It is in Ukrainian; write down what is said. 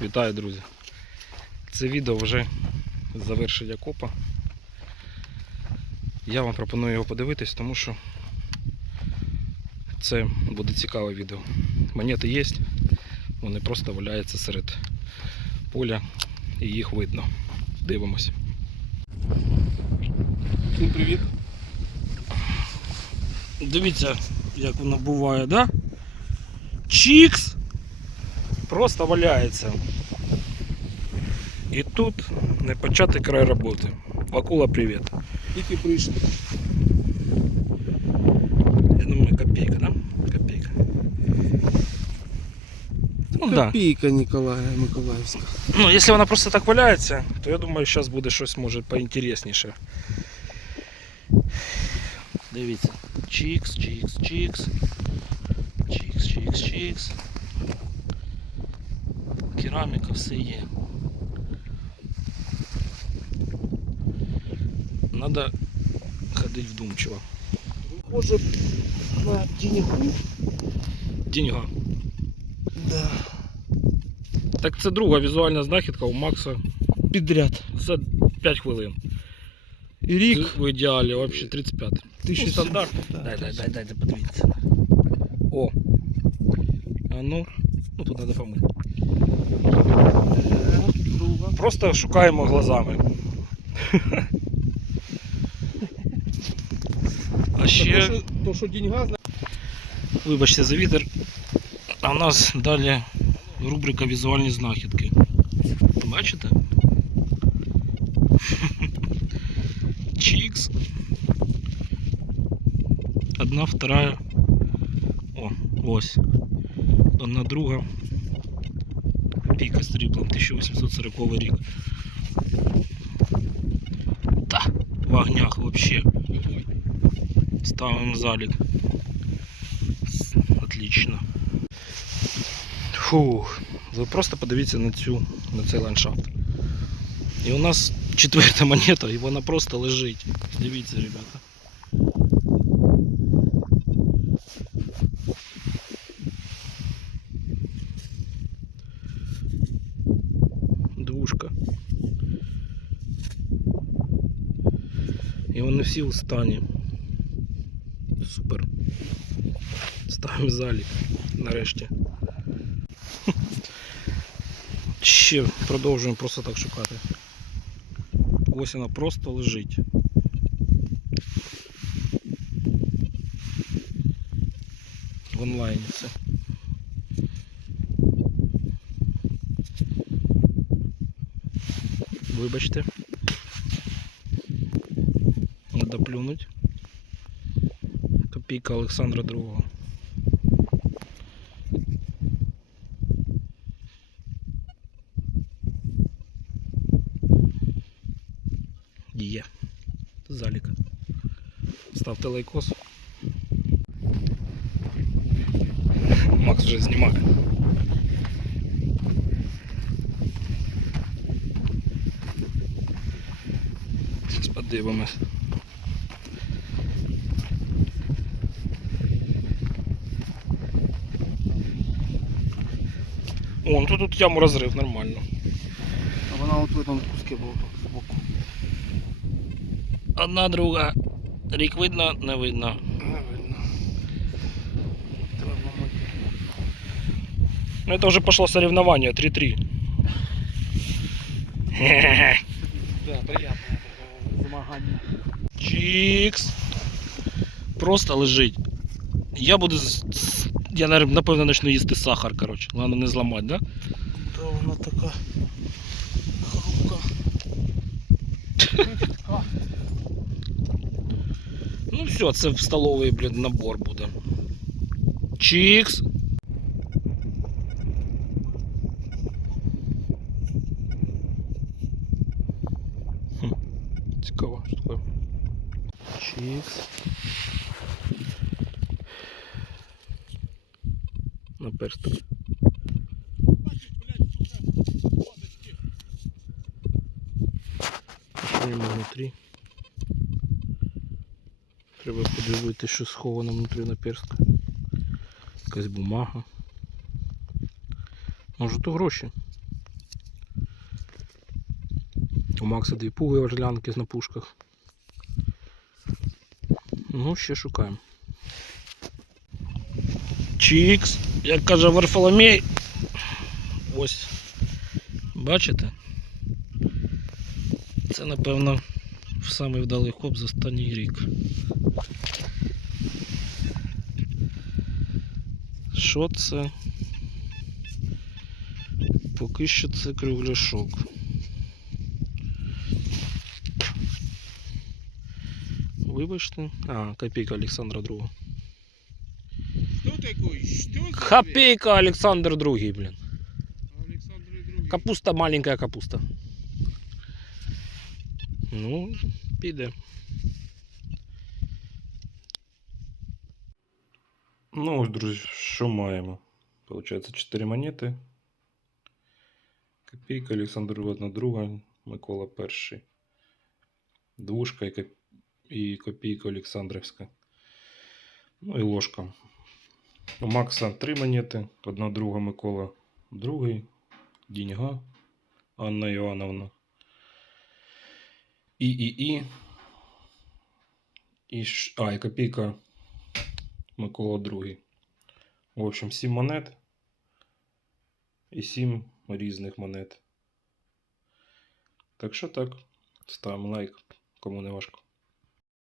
Вітаю, друзі! Це відео вже з завершення копа. Я вам пропоную його подивитись, тому що це буде цікаве відео. Монети є, вони просто валяються серед поля і їх видно. Дивимося. Всім привіт. Дивіться, як воно буває, да? Чікс! Просто валяється. І тут не початий край роботи. Вакула, привіт. Тільки прийшли. Я думаю, копейка, да? Копейка. Ну да. Копійка Ніколая Миколаївська. Ну, якщо вона просто так валяється, то я думаю, зараз буде щось може поінтересніше. Дивіться. Чікс, чікс, чікс. Чікс, чікс, чікс. Кераміка, все є. Надо ходити вдумчиво. Може на тіньку? Деньга. Да. Так це друга візуальна знахідка у Макса. Підряд. Це 5 хвилин. І рік В ідеалі, взагалі 35. тисячі Ну, стандарт. Да, Дай, дай, дай, дай, подивіться. О. А ну, ну тут треба помити. Просто шукаємо глазами. А ще, то, що деньга, вибачте за вітер, а у нас далі рубрика візуальні знахідки. Бачите? Чікс. Одна, вторая. О, ось. Одна друга. Піка з тріплом 1840 рік. Та, в огнях вообще. Ставим залік. Отлично. Фух. Ви просто подивіться на цю на цей ландшафт. І у нас четверта монета, і вона просто лежить. Дивіться, ребята. Двушка. І вони всі у стані. Супер. Ставимо залік нарешті. Ще продовжуємо просто так шукати. Ось вона просто лежить. В онлайні все. Вибачте. Надо плюнуть. Копійка Олександра II. Є. Залік. Ставте лайкос. Макс вже знімає. Зараз подивимось. О, ну тут, тут яму розрив, нормально. А вона от в цьому куске була збоку. Одна друга. Рік видно, не видно. Не видно. Треба мити. Ну это уже пошло соревнование 3-3. Да, приємне таке змагання. Чікс. Просто лежить. Я буду. з- з- Я навер- напевно почну їсти сахар, коротше. Ладно, не зламати, да? Та вона така хрупка. Містка. Ну все, це в столовий, блін, набор буде. Чікс. Хм, Цікаво, що таке. Чікс. на персток. Шуємо внутрі. Треба подивитися, що сховано внутрі на перстку. Якась бумага. Може то гроші. У Макса дві пуги орлянки на пушках. Ну, ще шукаємо. Чікс, як каже Варфоломей. Ось. Бачите? Це, напевно, самий вдалий хоп за останній рік. Що це? Поки що це кругляшок. Вибачте. А, копійка Олександра II. Что такое? Что за Копейка Олександр II, блін. вещь? Александр II. Капуста маленькая капуста. Ну, піде. Ну ось, друзі, що маємо? Получається 4 монети. Копійка, Олександр одна друга, Микола перший. Двушка і, коп... і копійка Олександрівська. Ну і ложка. У Макса 3 монети, одна друга Микола другий. Деньга Анна Івановна. І, і, і. І, а, і копійка Микола другий. В общем, 7 монет і 7 різних монет. Так що так. Ставимо лайк, кому не важко.